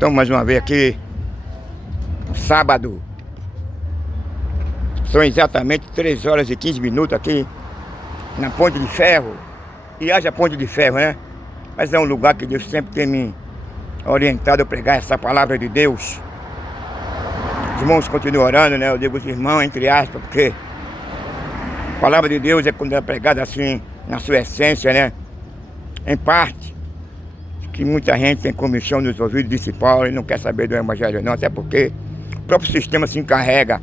Estamos mais uma vez aqui, sábado. São exatamente 3 horas e 15 minutos aqui na Ponte de Ferro. E haja Ponte de Ferro, né? Mas é um lugar que Deus sempre tem me orientado a pregar essa palavra de Deus. Os irmãos continuam orando, né? Eu digo os irmãos, entre aspas, porque a palavra de Deus é quando é pregada assim, na sua essência, né? Em parte, que muita gente tem comichão nos ouvidos, disse Paulo, e não quer saber do evangelho não, até porque o próprio sistema se encarrega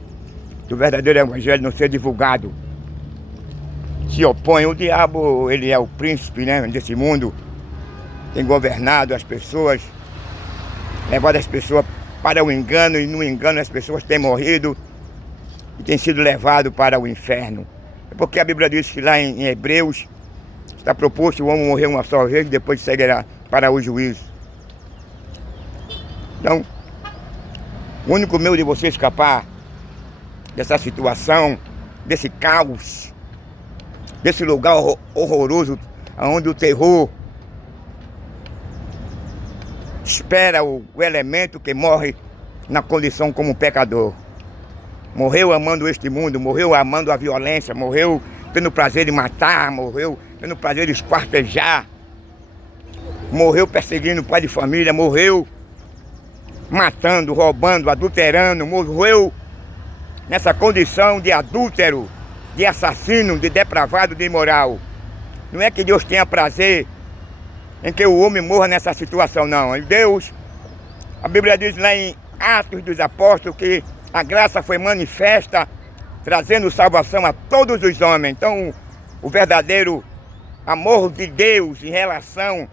do verdadeiro evangelho não ser divulgado. Se opõe, o diabo, ele é o príncipe, né, desse mundo, tem governado as pessoas, levado as pessoas para o engano, e no engano as pessoas têm morrido e têm sido levados para o inferno. É porque a Bíblia diz que lá em Hebreus está proposto o homem morrer uma só vez e depois seguirá para o juízo. Então, o único meio de você escapar dessa situação, desse caos, desse lugar horroroso, onde o terror espera o elemento que morre na condição como pecador. Morreu amando este mundo, morreu amando a violência, morreu tendo prazer de matar, morreu tendo prazer de esquartejar, morreu perseguindo o pai de família, morreu matando, roubando, adulterando, morreu nessa condição de adúltero, de assassino, de depravado, de imoral. Não é que Deus tenha prazer em que o homem morra nessa situação, não. Deus, a Bíblia diz lá em Atos dos Apóstolos que a graça foi manifesta, trazendo salvação a todos os homens. Então, o verdadeiro amor de Deus em relação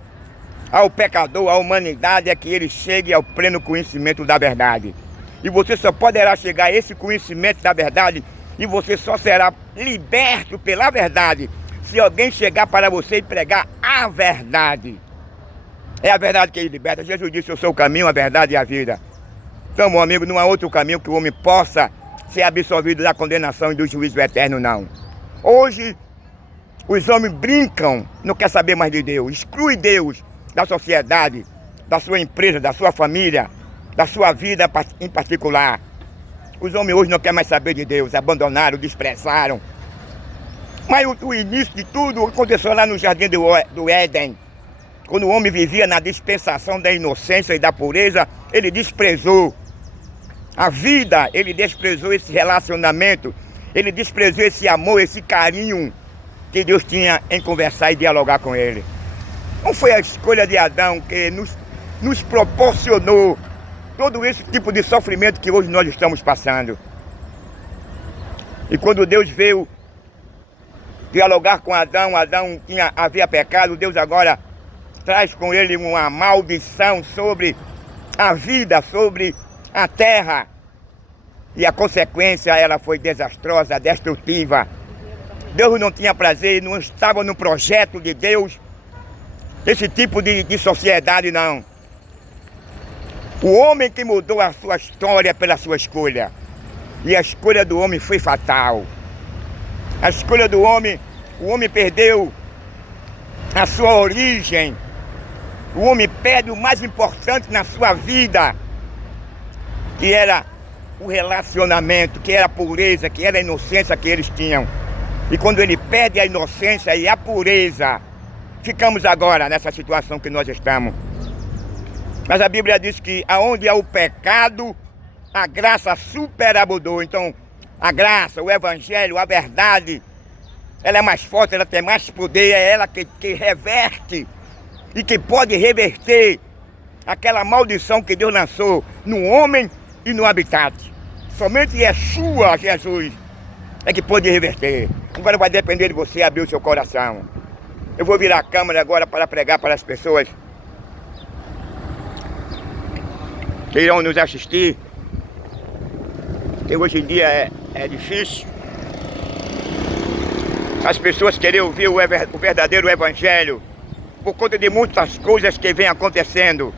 ao pecador, à humanidade, é que ele chegue ao pleno conhecimento da verdade. E você só poderá chegar a esse conhecimento da verdade, e você só será liberto pela verdade se alguém chegar para você e pregar a verdade. É a verdade que ele liberta. Jesus disse: eu sou o caminho, a verdade e a vida. Então, meu amigo, não há outro caminho que o homem possa ser absolvido da condenação e do juízo eterno, não. Hoje, os homens brincam, não quer saber mais de Deus, exclui Deus da sociedade, da sua empresa, da sua família, da sua vida em particular. Os homens hoje não querem mais saber de Deus, abandonaram, desprezaram. Mas o início de tudo aconteceu lá no jardim do Éden. Quando o homem vivia na dispensação da inocência e da pureza, ele desprezou a vida, ele desprezou esse relacionamento, ele desprezou esse amor, esse carinho que Deus tinha em conversar e dialogar com ele. Não foi a escolha de Adão que nos proporcionou todo esse tipo de sofrimento que hoje nós estamos passando. E quando Deus veio dialogar com Adão, Adão havia pecado, Deus agora traz com ele uma maldição sobre a vida, sobre a terra. E a consequência, ela foi desastrosa, destrutiva. Deus não tinha prazer, não estava no projeto de Deus esse tipo de sociedade, não. O homem que mudou a sua história pela sua escolha. E a escolha do homem foi fatal. A escolha do homem, o homem perdeu a sua origem. O homem perde o mais importante na sua vida, que era o relacionamento, que era a pureza, que era a inocência que eles tinham. E quando ele perde a inocência e a pureza, ficamos agora nessa situação que nós estamos. Mas a Bíblia diz que aonde há o pecado, a graça superabundou. Então, a graça, o evangelho, a verdade, ela é mais forte, ela tem mais poder, é ela que reverte e que pode reverter aquela maldição que Deus lançou no homem e no habitat. Somente Yeshua, Jesus, é que pode reverter. Agora vai depender de você abrir o seu coração. Eu vou virar a câmera agora para pregar para as pessoas que irão nos assistir, que hoje em dia é difícil as pessoas querem ouvir o verdadeiro evangelho por conta de muitas coisas que vêm acontecendo.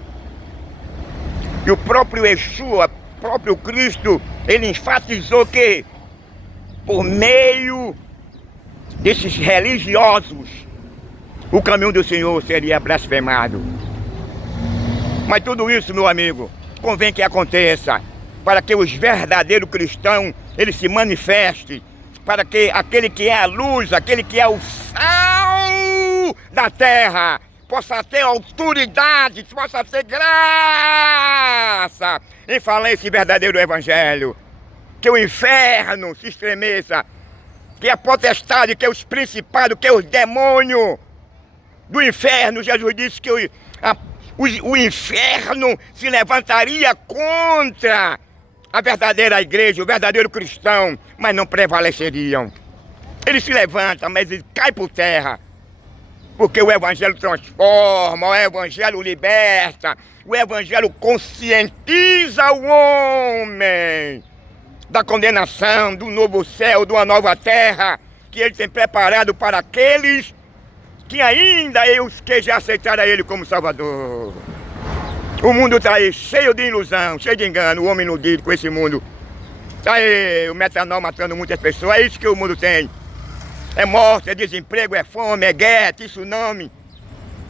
E o próprio Yeshua, o próprio Cristo, ele enfatizou que por meio desses religiosos o caminho do Senhor seria blasfemado. Mas tudo isso, meu amigo, convém que aconteça para que os verdadeiros cristãos, eles se manifestem, para que aquele que é a luz, aquele que é o sal da terra, possa ter autoridade, possa ter graça em falar esse verdadeiro evangelho. Que o inferno se estremeça, que a potestade, que os principados, que os demônios do inferno, Jesus disse que o inferno se levantaria contra a verdadeira igreja, o verdadeiro cristão, mas não prevaleceriam. Ele se levanta, mas ele cai por terra. Porque o evangelho transforma, o evangelho liberta, o evangelho conscientiza o homem da condenação, do novo céu, de uma nova terra, que ele tem preparado para aqueles que ainda os que já aceitaram a ele como Salvador. O mundo está aí cheio de ilusão, cheio de engano, o homem iludido com esse mundo. Está aí o metanol matando muitas pessoas, é isso que o mundo tem. É morte, é desemprego, é fome, é guerra, é tsunami.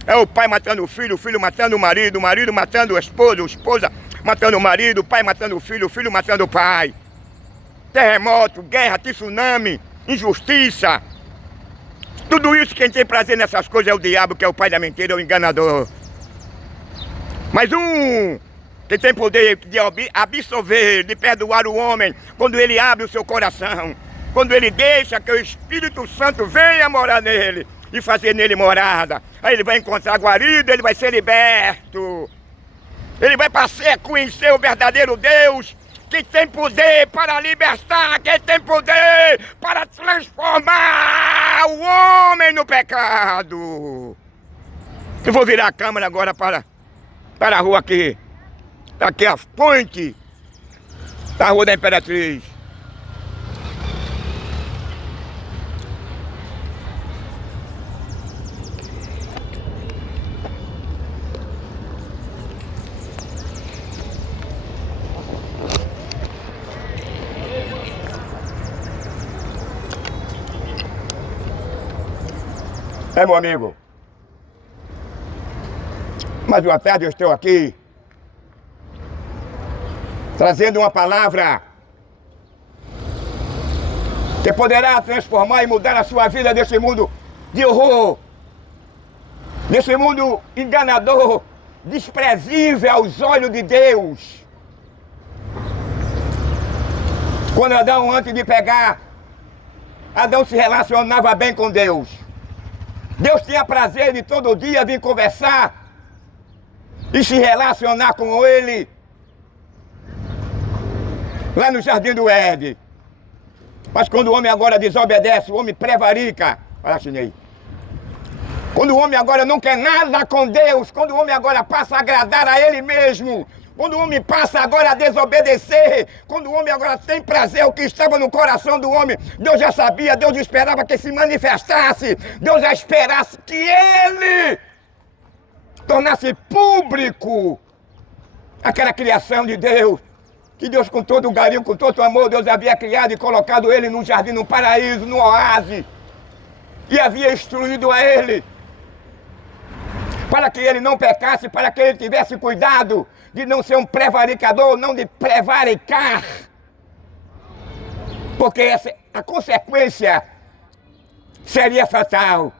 É o pai matando o filho matando o marido matando a esposa matando o marido, o pai matando o filho matando o pai. Terremoto, guerra, tsunami, injustiça. Tudo isso, quem tem prazer nessas coisas é o diabo, que é o pai da mentira, é o enganador. Mas que tem poder de absolver, de perdoar o homem, quando ele abre o seu coração, quando ele deixa que o Espírito Santo venha morar nele e fazer nele morada. Aí ele vai encontrar guarida, ele vai ser liberto. Ele vai passar a conhecer o verdadeiro Deus, que tem poder para libertar, que tem poder para transformar o homem no pecado. Eu vou virar a câmera agora para a rua aqui. Está aqui a ponte da Rua da Imperatriz. Meu amigo, mais uma tarde eu estou aqui trazendo uma palavra que poderá transformar e mudar a sua vida desse mundo de horror, desse mundo enganador, desprezível aos olhos de Deus. Quando Adão, antes de pecar, Adão se relacionava bem com Deus. Deus tinha prazer de todo dia vir conversar e se relacionar com ele lá no Jardim do Éden. Mas quando o homem agora desobedece, o homem prevarica. Olha assim aí. Quando o homem agora não quer nada com Deus, quando o homem agora passa a agradar a ele mesmo, quando o homem passa agora a desobedecer, quando o homem agora tem prazer, o que estava no coração do homem, Deus já sabia, Deus esperava que se manifestasse, Deus já esperasse que ele tornasse público aquela criação de Deus, que Deus com todo o carinho, com todo o amor, Deus havia criado e colocado ele num jardim, num paraíso, num oásis, e havia instruído a ele, para que ele não pecasse, para que ele tivesse cuidado de não ser um prevaricador, não de prevaricar. Porque a consequência seria fatal.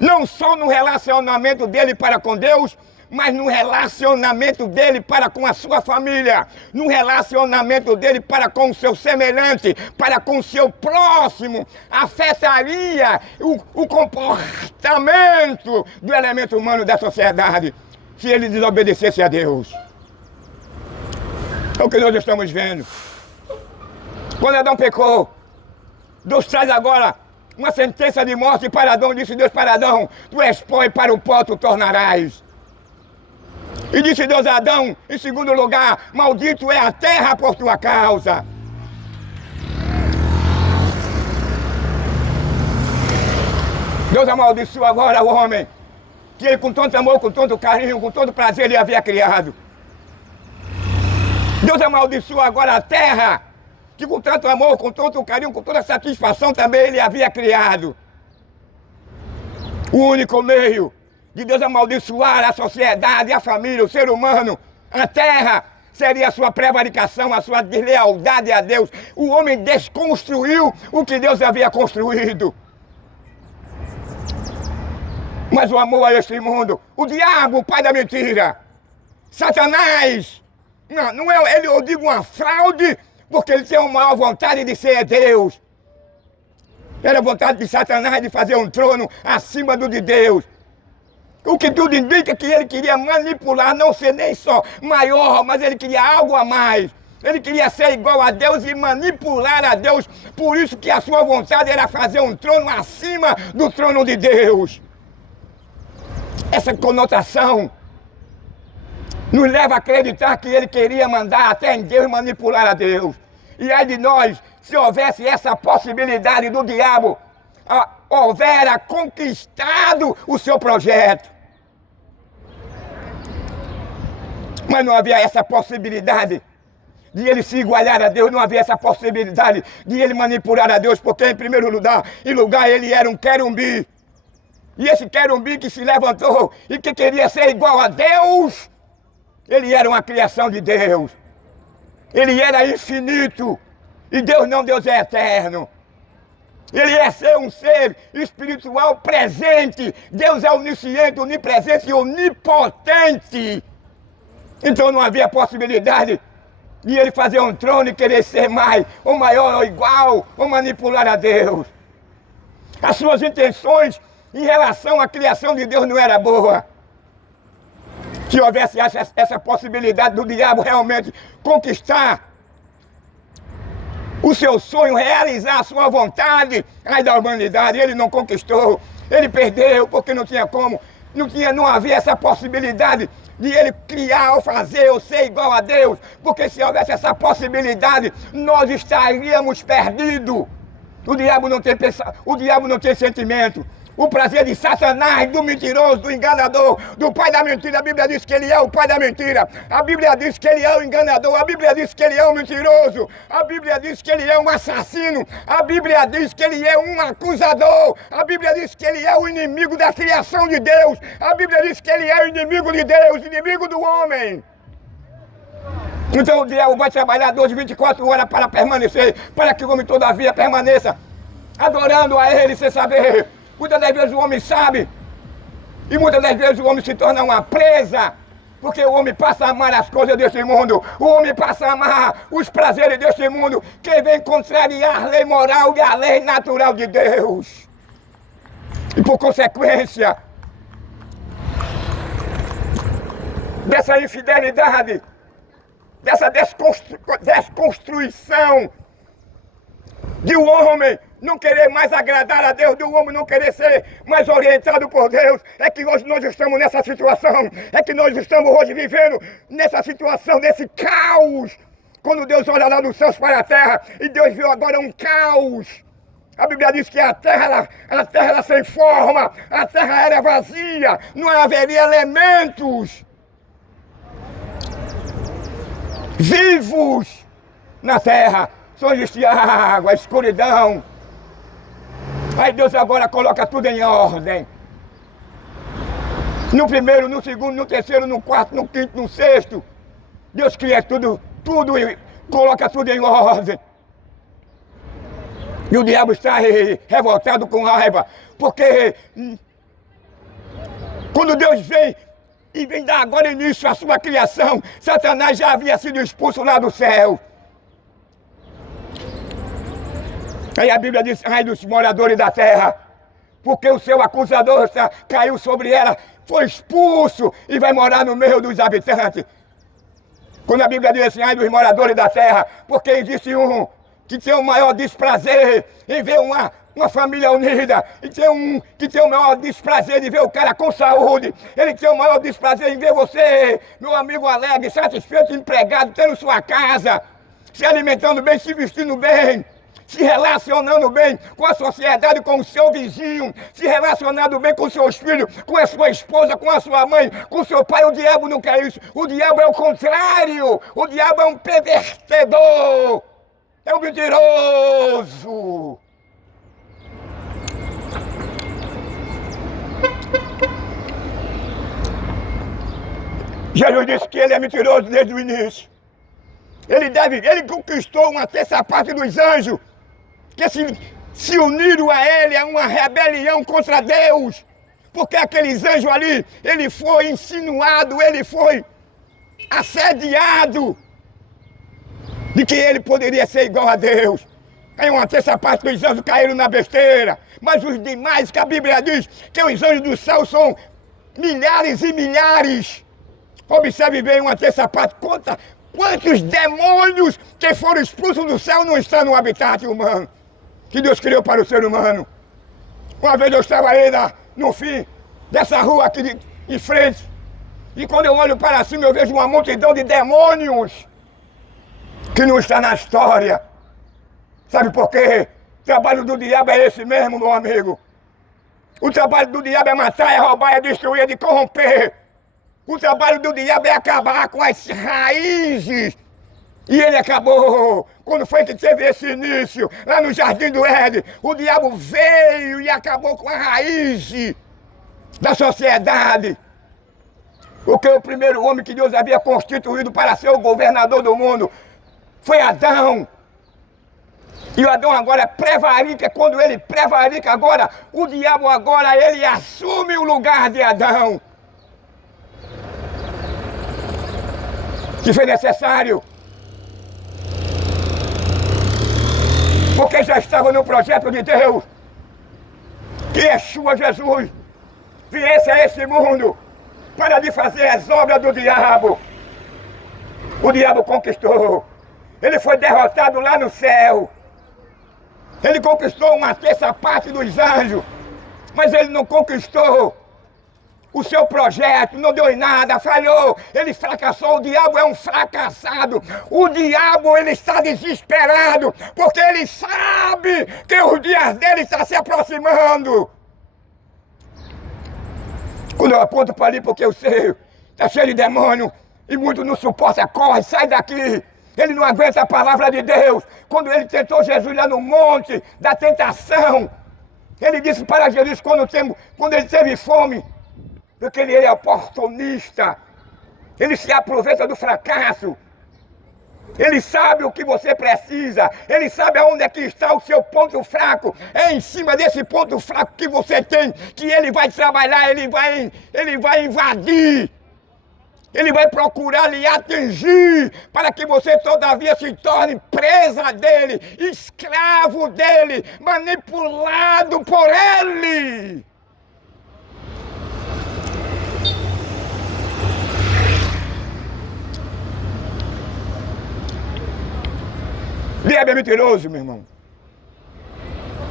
Não só no relacionamento dele para com Deus, mas no relacionamento dele para com a sua família, no relacionamento dele para com o seu semelhante, para com o seu próximo, afetaria o comportamento do elemento humano da sociedade, se ele desobedecesse a Deus. É o que nós estamos vendo. Quando Adão pecou, Deus traz agora uma sentença de morte para Adão. Disse Deus para Adão: tu és pó e para o pó tu tornarás. E disse Deus a Adão, em segundo lugar: maldito é a terra por tua causa. Deus amaldiçoa agora o homem, que ele com tanto amor, com tanto carinho, com todo prazer ele havia criado. Deus amaldiçoa agora a terra, que com tanto amor, com tanto carinho, com toda satisfação também ele havia criado. O único meio de Deus amaldiçoar a sociedade, a família, o ser humano, a terra, seria a sua prevaricação, a sua deslealdade a Deus. O homem desconstruiu o que Deus havia construído. Mas o amor a este mundo, o diabo, o pai da mentira, Satanás, não é, eu digo uma fraude, porque ele tem uma maior vontade de ser Deus. Era a vontade de Satanás de fazer um trono acima do de Deus. O que tudo indica que ele queria manipular, não ser nem só maior, mas ele queria algo a mais. Ele queria ser igual a Deus e manipular a Deus. Por isso que a sua vontade era fazer um trono acima do trono de Deus. Essa conotação nos leva a acreditar que ele queria mandar até em Deus manipular a Deus. E aí de nós, se houvesse essa possibilidade do diabo, houvera conquistado o seu projeto. Mas não havia essa possibilidade de ele se igualar a Deus, não havia essa possibilidade de ele manipular a Deus, porque em primeiro lugar, ele era um querumbi. E esse querumbi que se levantou e que queria ser igual a Deus, ele era uma criação de Deus. Ele era infinito. E Deus é eterno. Ele é um ser espiritual presente. Deus é onisciente, onipresente e onipotente. Então não havia possibilidade de ele fazer um trono e querer ser mais, ou maior, ou igual, ou manipular a Deus. As suas intenções em relação à criação de Deus não era boa. Se houvesse essa possibilidade do diabo realmente conquistar o seu sonho, realizar a sua vontade, ai da humanidade, ele não conquistou, ele perdeu porque não tinha como, não havia essa possibilidade de ele criar ou fazer ou ser igual a Deus, porque se houvesse essa possibilidade, nós estaríamos perdidos. O diabo não tem sentimento. O prazer de Satanás, do mentiroso, do enganador, do pai da mentira. A Bíblia diz que ele é o pai da mentira. A Bíblia diz que ele é o enganador. A Bíblia diz que ele é o mentiroso. A Bíblia diz que ele é um assassino. A Bíblia diz que ele é um acusador. A Bíblia diz que ele é o inimigo da criação de Deus. A Bíblia diz que ele é o inimigo de Deus, inimigo do homem. Então o diabo vai trabalhar 12, 24 horas para permanecer, para que o homem todavia permaneça adorando a ele sem saber. Muitas das vezes o homem sabe, e muitas das vezes o homem se torna uma presa, porque o homem passa a amar as coisas desse mundo, o homem passa a amar os prazeres desse mundo, que vem contrariar a lei moral e a lei natural de Deus. E por consequência dessa infidelidade, dessa desconstrução de um homem não querer mais agradar a Deus, do homem não querer ser mais orientado por Deus, é que hoje nós estamos nessa situação, é que nós estamos hoje vivendo nessa situação, nesse caos. Quando Deus olha lá dos céus para a terra, e Deus viu agora um caos. A Bíblia diz que a terra era sem forma, a terra era vazia, não haveria elementos vivos na terra, só existia água, escuridão. Aí Deus agora coloca tudo em ordem. No primeiro, no segundo, no terceiro, no quarto, no quinto, no sexto. Deus cria tudo e coloca tudo em ordem. E o diabo está revoltado com raiva, porque quando Deus vem dar agora início à sua criação, Satanás já havia sido expulso lá do céu. Aí a Bíblia diz, ai dos moradores da terra, porque o seu acusador caiu sobre ela, foi expulso e vai morar no meio dos habitantes. Quando a Bíblia diz assim, ai dos moradores da terra, porque existe um que tem o maior desprazer em ver uma família unida, e que tem o maior desprazer de ver o cara com saúde, ele tem o maior desprazer em ver você, meu amigo alegre, satisfeito, empregado, tendo sua casa, se alimentando bem, se vestindo bem, se relacionando bem com a sociedade, com o seu vizinho, se relacionando bem com seus filhos, com a sua esposa, com a sua mãe, com o seu pai. O diabo não quer isso. O diabo é o contrário. O diabo é um pervertedor. É um mentiroso. Jesus disse que ele é mentiroso desde o início. Ele conquistou uma terça parte dos anjos que se uniram a ele a uma rebelião contra Deus. Porque aqueles anjos ali, ele foi insinuado, ele foi assediado de que ele poderia ser igual a Deus. Aí uma terça parte dos anjos caíram na besteira. Mas os demais, que a Bíblia diz que os anjos do céu são milhares e milhares. Observe bem, uma terça parte, quantos demônios que foram expulsos do céu não estão no habitat humano que Deus criou para o ser humano. Uma vez eu estava aí no fim dessa rua aqui em frente, e quando eu olho para cima eu vejo uma multidão de demônios que não está na história. Sabe por quê? O trabalho do diabo é esse mesmo, meu amigo. O trabalho do diabo é matar, é roubar, é destruir, é de corromper. O trabalho do diabo é acabar com as raízes. E ele acabou. Quando foi que teve esse início? Lá no Jardim do Éden. O diabo veio e acabou com a raiz da sociedade. Porque o primeiro homem que Deus havia constituído para ser o governador do mundo foi Adão. E o Adão agora prevarica. Quando ele prevarica agora, o diabo agora ele assume o lugar de Adão. Que foi necessário. Porque já estava no projeto de Deus que Yeshua Jesus viesse a esse mundo para lhe fazer as obras do diabo. O diabo conquistou. Ele foi derrotado lá no céu. Ele conquistou uma terça parte dos anjos. Mas ele não conquistou o seu projeto, não deu em nada, falhou, ele fracassou. O diabo é um fracassado. O diabo ele está desesperado, porque ele sabe que os dias dele estão se aproximando. Quando eu aponto para ali, porque eu sei, está cheio de demônio, e muito não suporta, corre, sai daqui. Ele não aguenta a palavra de Deus. Quando ele tentou Jesus lá no monte da tentação, ele disse para Jesus quando ele teve fome, porque ele é oportunista, ele se aproveita do fracasso, ele sabe o que você precisa, ele sabe aonde é que está o seu ponto fraco, é em cima desse ponto fraco que você tem, que ele vai trabalhar, ele vai invadir, ele vai procurar lhe atingir, para que você todavia se torne presa dele, escravo dele, manipulado por ele. O diabo é mentiroso, meu irmão.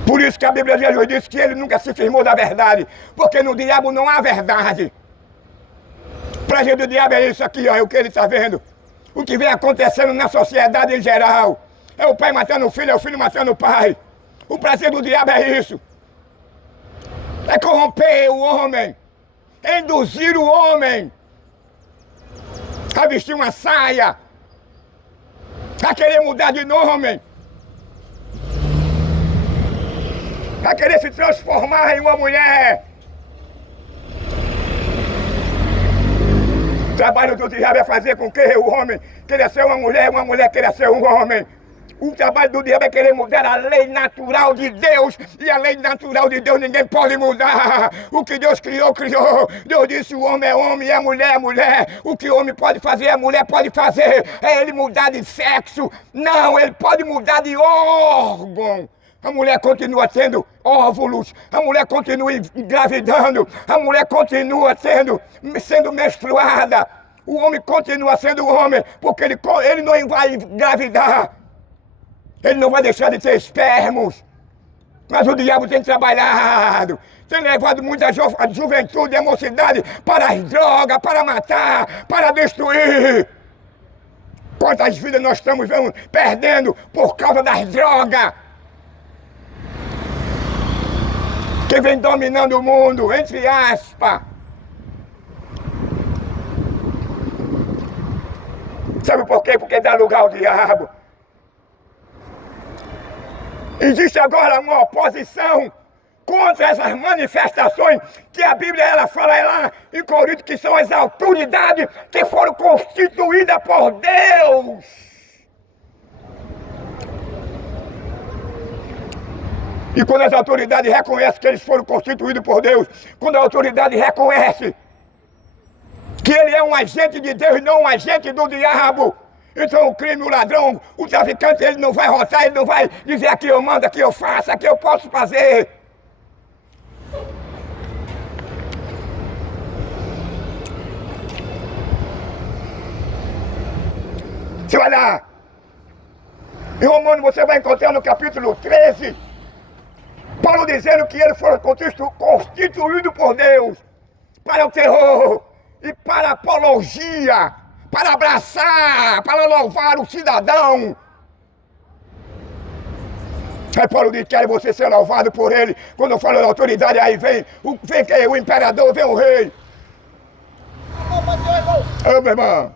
Por isso que a Bíblia de Jesus diz que ele nunca se firmou da verdade, porque no diabo não há verdade. Pra gente o diabo é isso aqui, ó, é o que ele está vendo. O que vem acontecendo na sociedade em geral. É o pai matando o filho, é o filho matando o pai. O prazer do diabo é isso. É corromper o homem, é induzir o homem a vestir uma saia, a querer mudar de nome, a querer se transformar em uma mulher. O trabalho do diabo é fazer com que o homem queira ser uma mulher queira ser um homem. O trabalho do diabo é querer mudar a lei natural de Deus. E a lei natural de Deus ninguém pode mudar. O que Deus criou, criou. Deus disse o homem é homem e a mulher é mulher. O que o homem pode fazer, a mulher pode fazer. É ele mudar de sexo. Não, ele pode mudar de órgão. A mulher continua tendo óvulos, a mulher continua engravidando, a mulher continua sendo menstruada. O homem continua sendo homem, porque ele não vai engravidar. Ele não vai deixar de ter espermos. Mas o diabo tem trabalhado, tem levado muita juventude e a mocidade para as drogas, para matar, para destruir. Quantas vidas nós estamos perdendo por causa das drogas? Que vem dominando o mundo, entre aspas. Sabe por quê? Porque dá lugar ao diabo. Existe agora uma oposição contra essas manifestações que a Bíblia ela fala lá em Corinto, que são as autoridades que foram constituídas por Deus. E quando as autoridades reconhecem que eles foram constituídos por Deus, quando a autoridade reconhece que ele é um agente de Deus e não um agente do diabo, então o crime, o ladrão, o traficante, ele não vai rotar, ele não vai dizer aqui eu mando, aqui eu faço, aqui eu posso fazer. Se olhar, em Romanos você vai encontrar no capítulo 13, Paulo dizendo que eles foram constituídos por Deus para o terror e para a apologia, para abraçar, para louvar o cidadão. Aí Paulo diz que quer você ser louvado por ele. Quando eu falo da autoridade, aí vem quem é o imperador, vem o rei. Ô, meu irmão.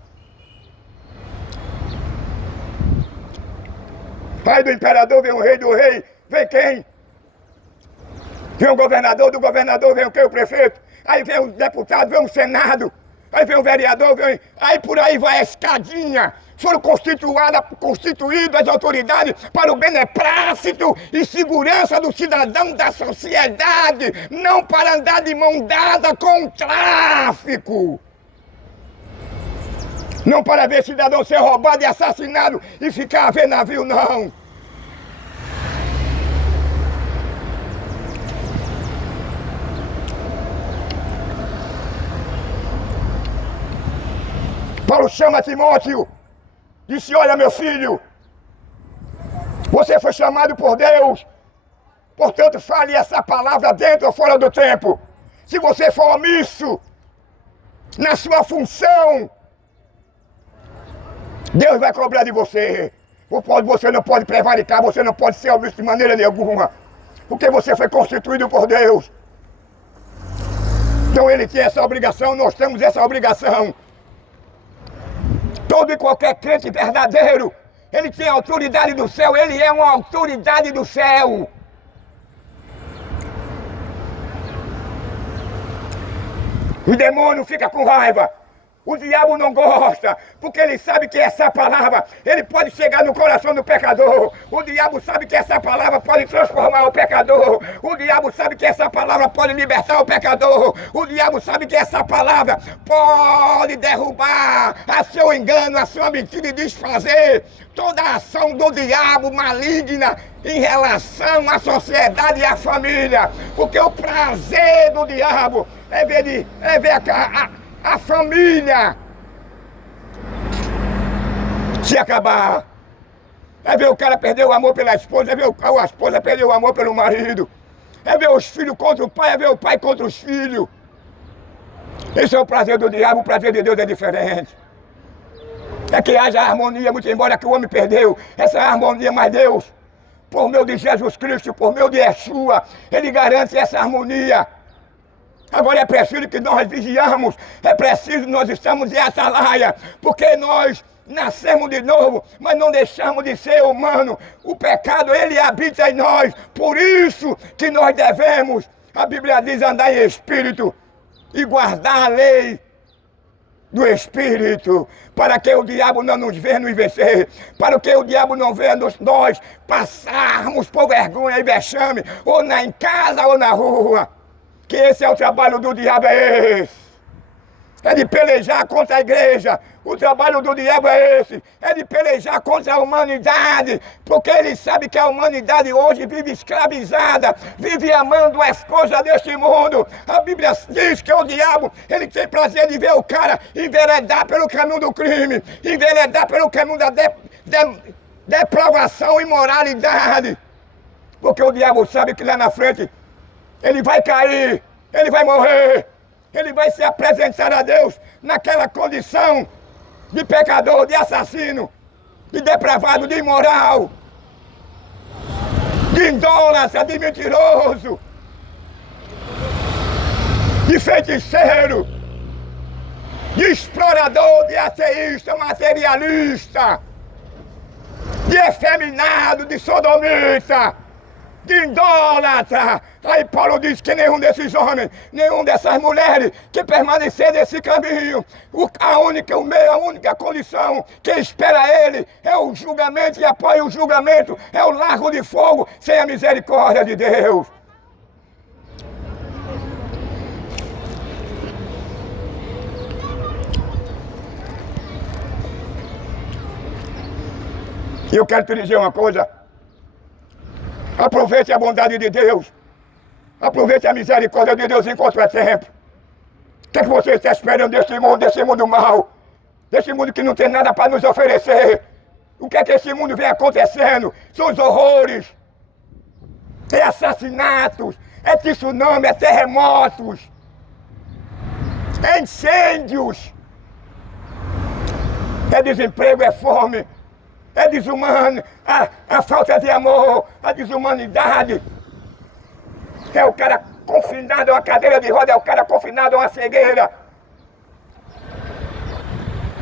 Aí do imperador vem o rei, do rei vem quem? Vem o governador, do governador vem o quê? O prefeito. Aí vem o deputado, vem o senado. Aí vem o vereador, aí por aí vai a escadinha. Foram constituídas as autoridades para o beneplácito e segurança do cidadão da sociedade, não para andar de mão dada com o tráfico. Não para ver cidadão ser roubado e assassinado e ficar a ver navio, não. Paulo chama Timóteo, disse, olha meu filho, você foi chamado por Deus, portanto fale essa palavra dentro ou fora do tempo. Se você for omisso na sua função, Deus vai cobrar de você. Você não pode prevaricar, você não pode ser omisso de maneira nenhuma, porque você foi constituído por Deus. Então ele tem essa obrigação, nós temos essa obrigação. Todo e qualquer crente verdadeiro, ele tem a autoridade do céu, ele é uma autoridade do céu. O demônio fica com raiva, o diabo não gosta, porque ele sabe que essa palavra, ele pode chegar no coração do pecador. O diabo sabe que essa palavra pode transformar o pecador. O diabo sabe que essa palavra pode libertar o pecador. O diabo sabe que essa palavra pode derrubar a seu engano, a sua mentira e desfazer toda a ação do diabo maligna em relação à sociedade e à família. Porque o prazer do diabo é ver a família se acabar. É ver o cara perder o amor pela esposa, é ver a esposa perder o amor pelo marido. É ver os filhos contra o pai, é ver o pai contra os filhos. Esse é o prazer do diabo, o prazer de Deus é diferente. É que haja harmonia, muito embora que o homem perdeu essa harmonia, mas Deus, por meio de Jesus Cristo, por meio de Yeshua, Ele garante essa harmonia. Agora é preciso que nós vigiamos, é preciso nós estamos em atalaia, porque nós nascemos de novo, mas não deixamos de ser humano. O pecado, ele habita em nós, por isso que nós devemos, a Bíblia diz, andar em espírito e guardar a lei do Espírito, para que o diabo não nos venha nos vencer, para que o diabo não venha nós passarmos por vergonha e vexame, ou em casa ou na rua. Que esse é o trabalho do diabo, é esse. É de pelejar contra a igreja. O trabalho do diabo é esse. É de pelejar contra a humanidade. Porque ele sabe que a humanidade hoje vive escravizada. Vive amando as coisas deste mundo. A Bíblia diz que o diabo, ele tem prazer de ver o cara enveredar pelo caminho do crime. Enveredar pelo caminho da depravação e imoralidade. Porque o diabo sabe que lá na frente ele vai cair, ele vai morrer, ele vai se apresentar a Deus naquela condição de pecador, de assassino, de depravado, de imoral, de idólatra, de mentiroso, de feiticeiro, de explorador, de ateísta, materialista, de efeminado, de sodomita. de idólatra. Aí Paulo diz que nenhum desses homens, nenhum dessas mulheres que permanecer nesse caminho, a única condição que espera ele é o julgamento, e após o julgamento é o lago de fogo sem a misericórdia de Deus. E eu quero te dizer uma coisa: aproveite a bondade de Deus, aproveite a misericórdia de Deus enquanto é tempo. O que é que você está esperando desse mundo mau, desse mundo que não tem nada para nos oferecer? O que é que esse mundo vem acontecendo? São os horrores, é assassinatos, é tsunami, é terremotos, é incêndios, é desemprego, é fome, é desumano, a falta de amor, a desumanidade. É o cara confinado a uma cadeira de roda, é o cara confinado a uma cegueira.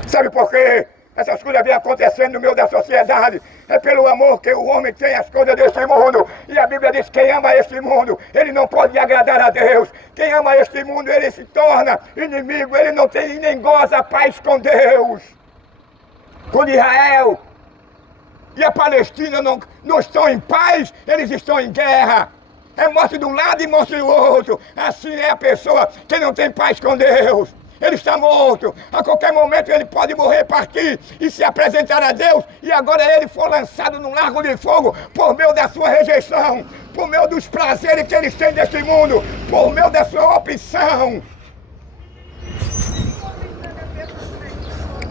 Sabe por quê? Essas coisas vêm acontecendo no meio da sociedade. É pelo amor que o homem tem às coisas deste mundo. E a Bíblia diz que quem ama este mundo, ele não pode agradar a Deus. Quem ama este mundo, ele se torna inimigo, ele não tem e nem goza paz com Deus. Com Israel e a Palestina não estão em paz, eles estão em guerra. É morte de um lado e morte do outro. Assim é a pessoa que não tem paz com Deus. Ele está morto. A qualquer momento ele pode morrer, partir e se apresentar a Deus. E agora ele foi lançado num lago de fogo por meio da sua rejeição, por meio dos prazeres que eles têm deste mundo, por meio da sua opção.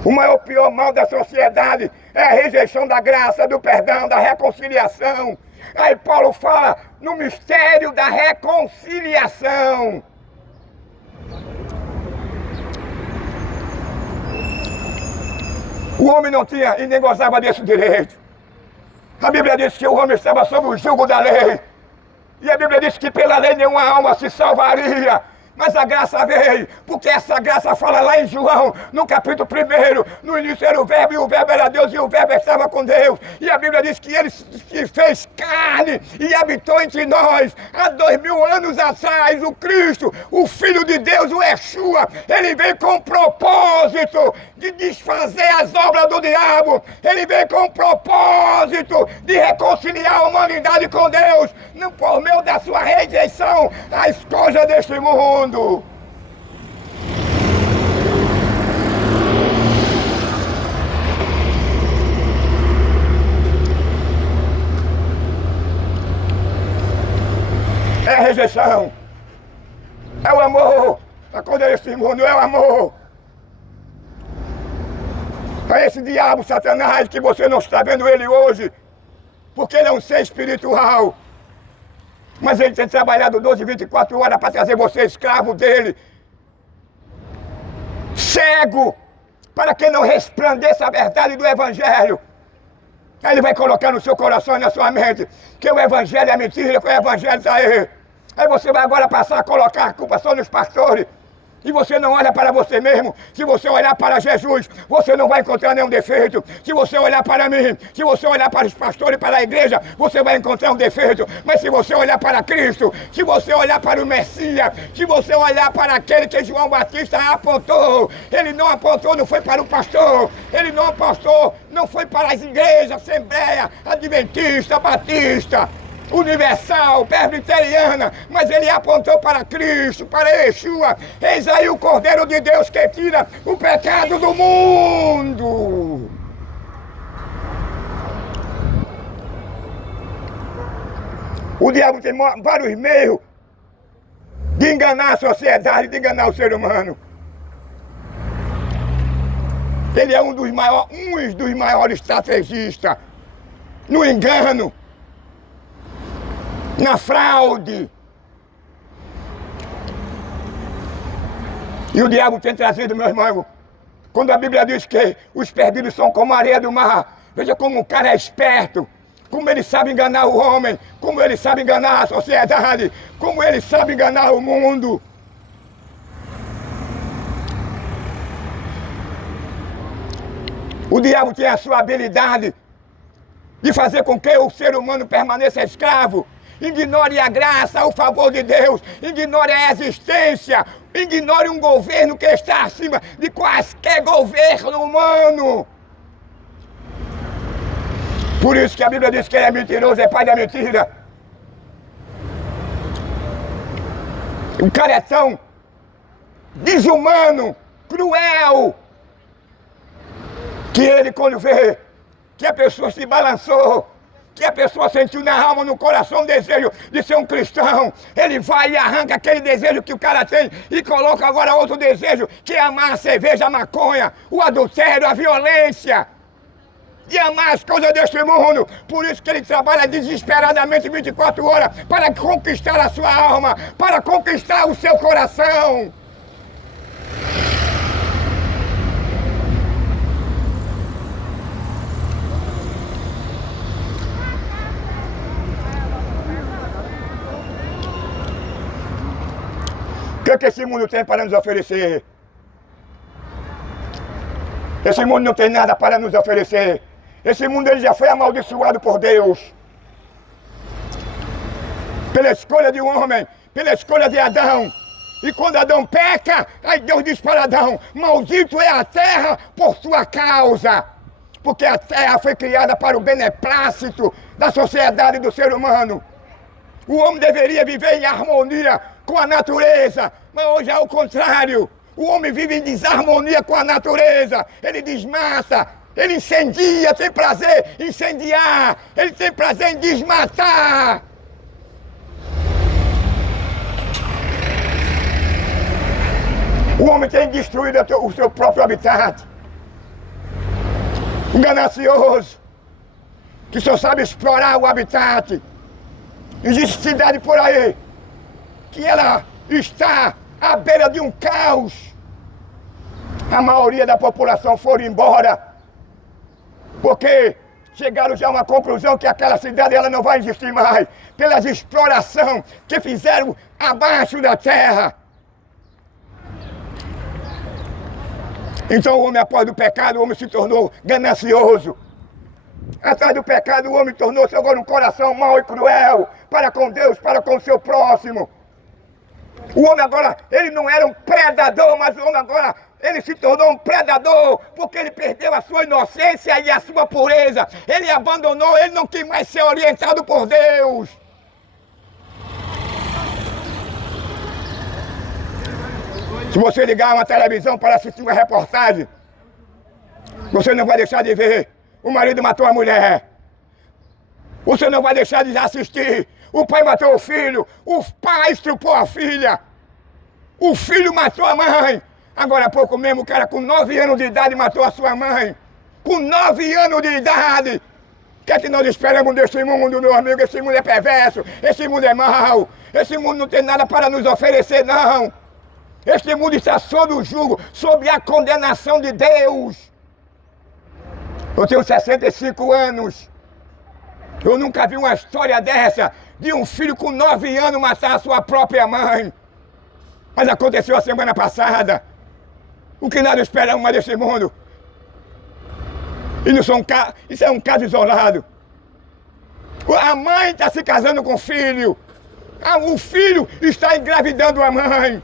O maior pior mal da sociedade é a rejeição da graça, do perdão, da reconciliação. Aí Paulo fala no mistério da reconciliação. O homem não tinha e nem gozava desse direito. A Bíblia diz que o homem estava sob o jugo da lei. E a Bíblia diz que pela lei nenhuma alma se salvaria. Mas a graça veio, porque essa graça fala lá em João, no capítulo 1, no início era o verbo, e o verbo era Deus, e o verbo estava com Deus. E a Bíblia diz que ele se fez carne e habitou entre nós. Há 2000 anos atrás, o Cristo, o Filho de Deus, o Yeshua, ele veio com o propósito de desfazer as obras do diabo. Ele veio com o propósito de reconciliar a humanidade com Deus, não por meio da sua rejeição às coisas deste mundo. É a rejeição, é o amor. A coisa deste mundo é o amor. É esse diabo, Satanás, que você não está vendo ele hoje, porque ele é um ser espiritual. Mas ele tem trabalhado 12, 24 horas para trazer você escravo dele. Cego, para que não resplandeça a verdade do Evangelho. Aí ele vai colocar no seu coração e na sua mente que o Evangelho é mentira, que o Evangelho está aí. Aí você vai agora passar a colocar a culpa só nos pastores. E você não olha para você mesmo. Se você olhar para Jesus, você não vai encontrar nenhum defeito. Se você olhar para mim, se você olhar para os pastores, para a igreja, você vai encontrar um defeito. Mas se você olhar para Cristo, se você olhar para o Messias, se você olhar para aquele que João Batista apontou, ele não apontou, não foi para o pastor, ele não apostou, não foi para as igrejas, Assembleia, Adventista, Batista, Universal, Presbiteriana, mas ele apontou para Cristo, para Yeshua. Eis aí o Cordeiro de Deus que tira o pecado do mundo. O diabo tem vários meios de enganar a sociedade, de enganar o ser humano. Ele é um dos maiores estrategistas no engano, na fraude. E o diabo tem trazido, meu irmão, quando a Bíblia diz que os perdidos são como a areia do mar, veja como o cara é esperto, como ele sabe enganar o homem, como ele sabe enganar a sociedade, como ele sabe enganar o mundo. O diabo tem a sua habilidade de fazer com que o ser humano permaneça escravo ignore a graça, o favor de Deus, ignore a existência, ignore um governo que está acima de quaisquer governo humano. Por isso que a Bíblia diz que ele é mentiroso, é pai da mentira. O cara é tão desumano, cruel, que ele, quando vê que a pessoa se balançou, que a pessoa sentiu na alma, no coração, o desejo de ser um cristão, ele vai e arranca aquele desejo que o cara tem e coloca agora outro desejo, que é amar a cerveja, a maconha, o adultério, a violência, e amar as coisas deste mundo. Por isso que ele trabalha desesperadamente 24 horas para conquistar a sua alma, para conquistar o seu coração. O que esse mundo tem para nos oferecer? Esse mundo não tem nada para nos oferecer. Esse mundo ele já foi amaldiçoado por Deus. Pela escolha de um homem, pela escolha de Adão. E quando Adão peca, aí Deus diz para Adão, maldito é a terra por sua causa. Porque a terra foi criada para o beneplácito da sociedade e do ser humano. O homem deveria viver em harmonia com a natureza, mas hoje é o contrário. O homem vive em desarmonia com a natureza. Ele desmata, ele incendia, tem prazer em incendiar, ele tem prazer em desmatar. O homem tem destruído o seu próprio habitat. O ganancioso, que só sabe explorar o habitat. Existe cidade por aí que ela está à beira de um caos. A maioria da população foram embora porque chegaram já a uma conclusão que aquela cidade ela não vai existir mais pelas explorações que fizeram abaixo da terra. Então o homem, após o pecado, o homem se tornou ganancioso. Atrás do pecado, o homem tornou-se agora um coração mau e cruel para com Deus, para com o seu próximo. O homem agora, ele não era um predador, mas o homem agora, ele se tornou um predador, porque ele perdeu a sua inocência e a sua pureza. Ele abandonou, ele não quis mais ser orientado por Deus. Se você ligar uma televisão para assistir uma reportagem, você não vai deixar de ver. O marido matou a mulher. Você não vai deixar de assistir. O pai matou o filho. O pai estrupou a filha. O filho matou a mãe. Agora há pouco mesmo o cara com 9 anos de idade matou a sua mãe. Com 9 anos de idade. O que é que nós esperamos desse mundo, meu amigo? Esse mundo é perverso. Esse mundo é mau. Esse mundo não tem nada para nos oferecer, não. Este mundo está sob o jugo, sob a condenação de Deus. Eu tenho 65 anos. Eu nunca vi uma história dessa, de um filho com 9 anos matar a sua própria mãe. Mas aconteceu a semana passada. O que nós esperamos desse mundo? Isso é um caso isolado. A mãe está se casando com o filho. O filho está engravidando a mãe.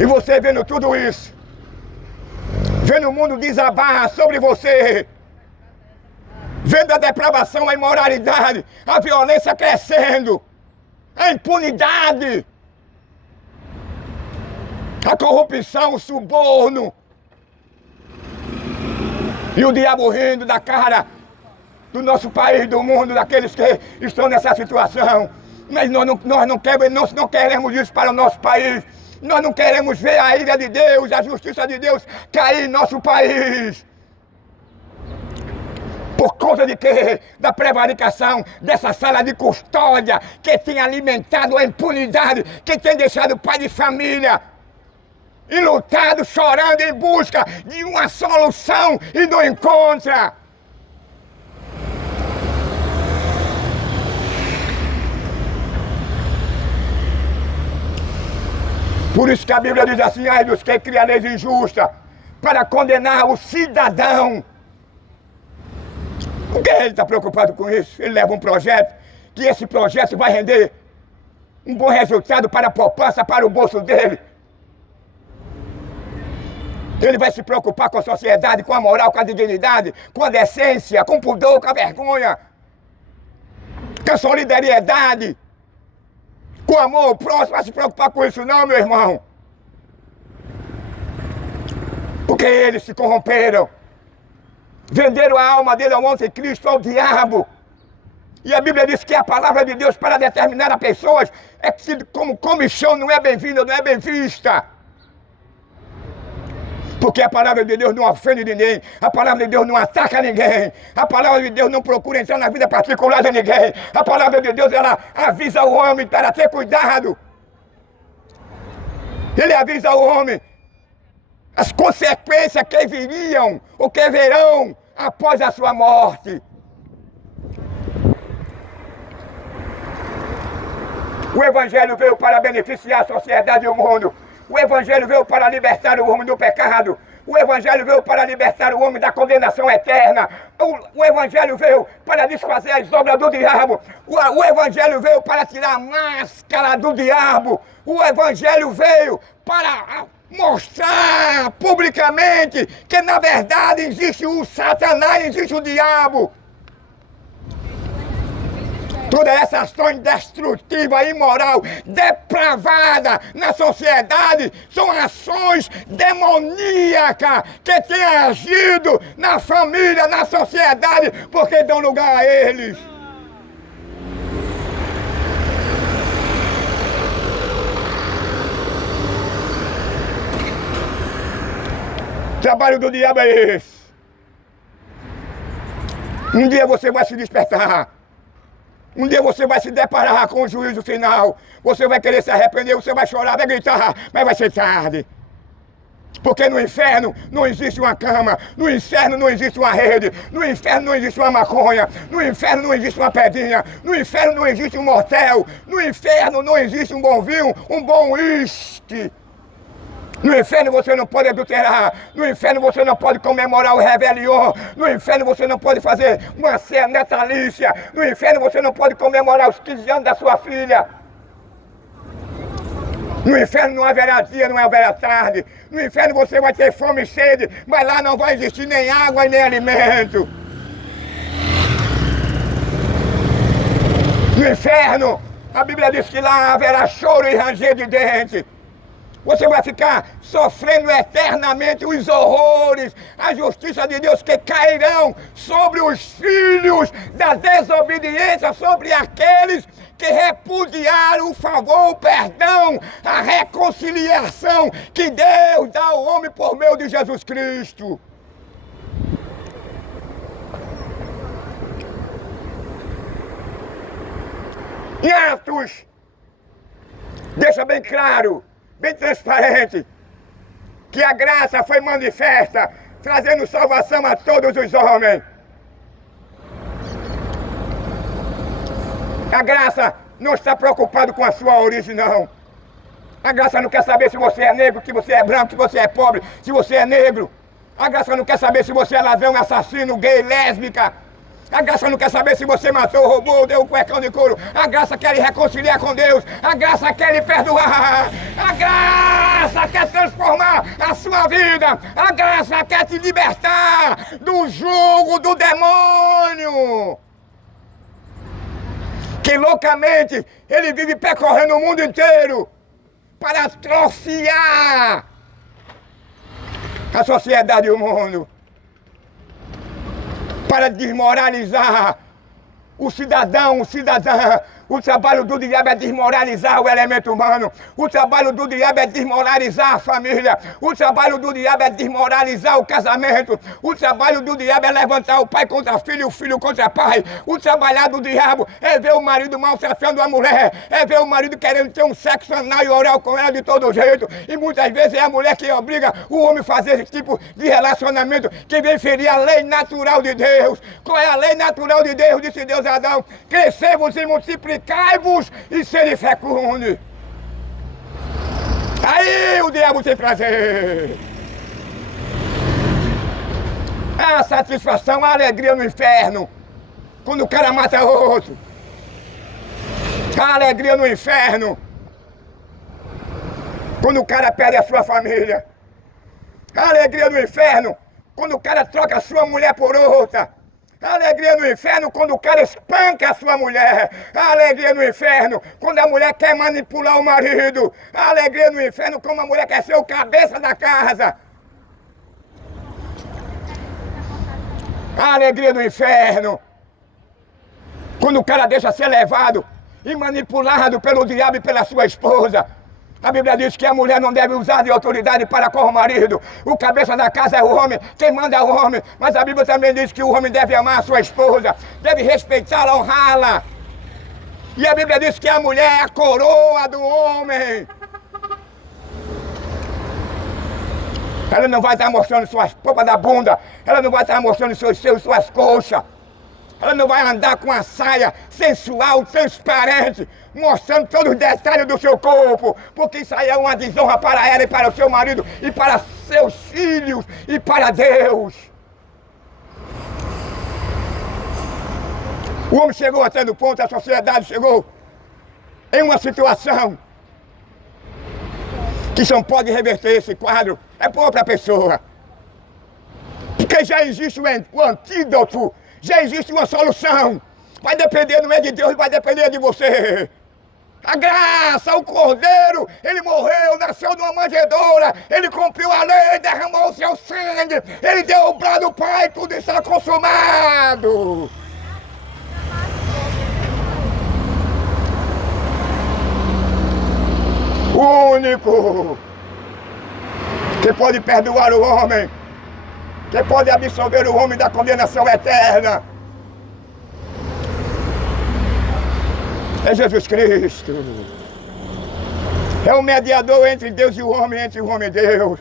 E você vendo tudo isso, vendo o mundo desabar sobre você, vendo a depravação, a imoralidade, a violência crescendo, a impunidade, a corrupção, o suborno, e o diabo rindo da cara do nosso país, do mundo, daqueles que estão nessa situação. Mas nós não queremos isso para o nosso país. Nós não queremos ver a ira de Deus, a justiça de Deus cair em nosso país. Por causa de quê? Da prevaricação dessa sala de custódia que tem alimentado a impunidade, que tem deixado o pai de família enlutado, chorando em busca de uma solução e não encontra. Por isso que a Bíblia diz assim, ai dos que criam leis injustas, para condenar o cidadão. Por que ele está preocupado com isso? Ele leva um projeto, que esse projeto vai render um bom resultado para a poupança, para o bolso dele. Ele vai se preocupar com a sociedade, com a moral, com a dignidade, com a decência, com o pudor, com a vergonha, com a solidariedade, com o amor ao próximo. Vai se preocupar com isso não, meu irmão. Porque eles se corromperam. Venderam a alma dele ao anticristo, ao diabo. E a Bíblia diz que a palavra de Deus para determinadas pessoas é que como comichão não é bem-vinda, não é bem vista. Porque a palavra de Deus não ofende ninguém, a palavra de Deus não ataca ninguém, a palavra de Deus não procura entrar na vida particular de ninguém. A palavra de Deus, ela avisa o homem para ter cuidado. Ele avisa o homem as consequências que viriam ou que virão após a sua morte. O Evangelho veio para beneficiar a sociedade e o mundo. O Evangelho veio para libertar o homem do pecado. O Evangelho veio para libertar o homem da condenação eterna. O Evangelho veio para desfazer as obras do diabo. O Evangelho veio para tirar a máscara do diabo. O Evangelho veio para mostrar publicamente que na verdade existe o Satanás, existe o diabo. Toda essa ação destrutiva, imoral, depravada na sociedade são ações demoníacas que têm agido na família, na sociedade, porque dão lugar a eles. O trabalho do diabo é esse. Um dia você vai se despertar. Um dia você vai se deparar com o juízo final. Você vai querer se arrepender, você vai chorar, vai gritar, mas vai ser tarde. Porque no inferno não existe uma cama, no inferno não existe uma rede, no inferno não existe uma maconha, no inferno não existe uma pedrinha, no inferno não existe um motel, no inferno não existe um bom vinho, um bom uísque. No inferno você não pode adulterar, no inferno você não pode comemorar o Réveillon, no inferno você não pode fazer uma ceia natalícia, no inferno você não pode comemorar os 15 anos da sua filha. No inferno não haverá dia, não haverá tarde. No inferno você vai ter fome e sede, mas lá não vai existir nem água e nem alimento. No inferno, a Bíblia diz que lá haverá choro e ranger de dentes. Você vai ficar sofrendo eternamente os horrores, a justiça de Deus que cairão sobre os filhos da desobediência, sobre aqueles que repudiaram o favor, o perdão, a reconciliação que Deus dá ao homem por meio de Jesus Cristo. Em Atos, deixa bem claro, bem transparente, que a graça foi manifesta, trazendo salvação a todos os homens. A graça não está preocupada com a sua origem, não. A graça não quer saber se você é negro, se você é branco, se você é pobre, se você é negro. A graça não quer saber se você é ladrão, assassino, gay, lésbica. A graça não quer saber se você matou, roubou, deu um cuecão de couro. A graça quer lhe reconciliar com Deus. A graça quer lhe perdoar. A graça quer transformar a sua vida. A graça quer te libertar do jugo do demônio. Que loucamente ele vive percorrendo o mundo inteiro para atrofiar a sociedade e o mundo. Para desmoralizar o cidadão, cidadã. O trabalho do diabo é desmoralizar o elemento humano. O trabalho do diabo é desmoralizar a família. O trabalho do diabo é desmoralizar o casamento. O trabalho do diabo é levantar o pai contra filho, o filho contra pai. O trabalhar do diabo é ver o marido maltratando a mulher. É ver o marido querendo ter um sexo anal e oral com ela de todo jeito. E muitas vezes é a mulher que obriga o homem a fazer esse tipo de relacionamento que vem ferir a lei natural de Deus. Qual é a lei natural de Deus? Disse Deus a Adão: crescei-vos e multiplicai-vos e serem fecundos. Aí o diabo tem prazer. A satisfação, a alegria no inferno. quando o cara mata outro. A alegria no inferno, quando o cara perde a sua família. A alegria no inferno, quando o cara troca a sua mulher por outra. A alegria no inferno, quando o cara espanca a sua mulher. A alegria no inferno, quando a mulher quer manipular o marido. A alegria no inferno, quando a mulher quer ser o cabeça da casa. A alegria no inferno, quando o cara deixa ser levado e manipulado pelo diabo e pela sua esposa. A Bíblia diz que a mulher não deve usar de autoridade para com o marido. O cabeça da casa é o homem, quem manda é o homem. Mas a Bíblia também diz que o homem deve amar a sua esposa, deve respeitá-la, honrá-la. E a Bíblia diz que a mulher é a coroa do homem. Ela não vai estar mostrando suas polpas da bunda, ela não vai estar mostrando seus seios, suas coxas. Ela não vai andar com uma saia sensual, transparente, mostrando todos os detalhes do seu corpo, porque isso aí é uma desonra para ela e para o seu marido, e para seus filhos, e para Deus. O homem chegou até no ponto, a sociedade chegou em uma situação que só pode reverter esse quadro, é por outra pessoa. Porque já existe o antídoto, já existe uma solução. Vai depender, não é de Deus, vai depender de você. A graça, o Cordeiro, ele morreu, nasceu numa manjedoura, ele cumpriu a lei, derramou o seu sangue, ele deu o brado do Pai, tudo está consumado. O único que pode perdoar o homem, que pode absolver o homem da condenação eterna, é Jesus Cristo. É o mediador entre Deus e o homem, entre o homem e Deus.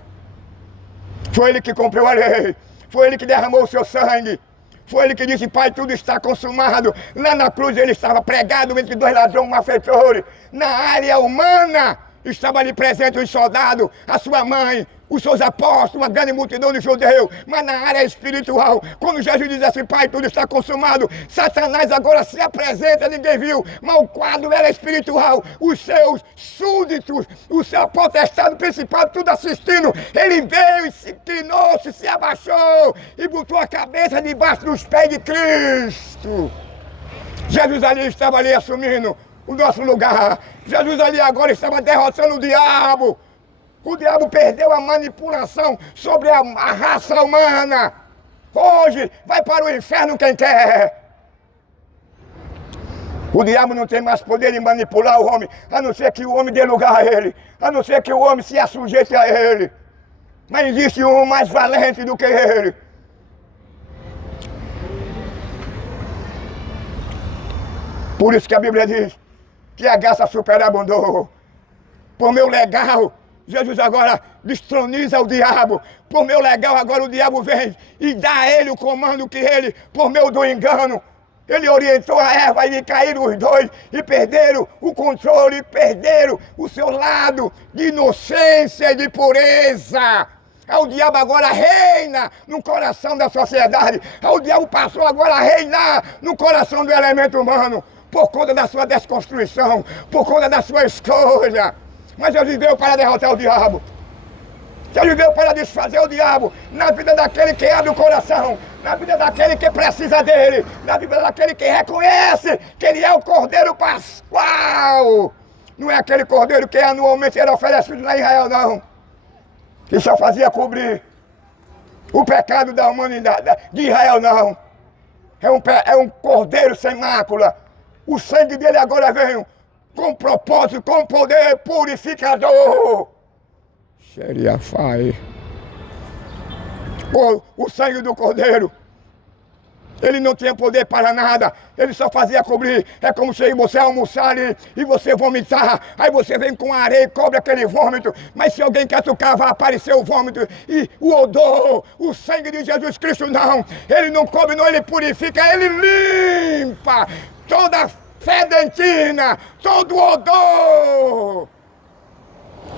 Foi Ele que cumpriu a lei, foi Ele que derramou o seu sangue, foi Ele que disse: Pai, tudo está consumado. Lá na cruz Ele estava pregado entre dois ladrões malfeitores. Na área humana estava ali presente os soldados, a sua mãe, os seus apóstolos, uma grande multidão de judeus. Mas na área espiritual, quando Jesus diz assim: Pai, tudo está consumado, Satanás agora se apresenta, ninguém viu, mas o quadro era espiritual. Os seus súditos, o seu potestade principal, tudo assistindo. Ele veio e se inclinou-se, se abaixou e botou a cabeça debaixo dos pés de Cristo. Jesus ali estava ali assumindo o nosso lugar. Jesus ali agora estava derrotando o diabo. O diabo perdeu a manipulação sobre a raça humana. Hoje vai para o inferno quem quer. O diabo não tem mais poder de manipular o homem, a não ser que o homem dê lugar a ele, a não ser que o homem se assujeite a ele. Mas existe um mais valente do que ele. Por isso que a Bíblia diz que a graça superabundou. Por meu legal, Jesus agora destroniza o diabo. Por meu legal, agora o diabo vem e dá a ele o comando que ele, por meio do engano, ele orientou a Eva e caíram os dois e perderam o controle, perderam o seu lado de inocência e de pureza. O diabo agora reina no coração da sociedade. O diabo passou agora a reinar no coração do elemento humano, por conta da sua desconstrução, por conta da sua escolha. Mas Jesus veio para derrotar o diabo. Jesus veio para desfazer o diabo na vida daquele que abre o coração, na vida daquele que precisa dele, na vida daquele que reconhece que ele é o Cordeiro Pascual. Não é aquele cordeiro que anualmente era oferecido lá em Israel, não. Que só fazia cobrir o pecado da humanidade de Israel, não. É um cordeiro sem mácula. O sangue dele agora veio com propósito, com poder purificador. Xeriafai. O sangue do cordeiro, ele não tinha poder para nada, ele só fazia cobrir. É como se você almoçar ali e você vomitar, aí você vem com areia e cobre aquele vômito. Mas se alguém quer tocar, vai aparecer o vômito e o odor. O sangue de Jesus Cristo não, ele não cobre, não, ele purifica, ele limpa toda a fedentina, todo o odor.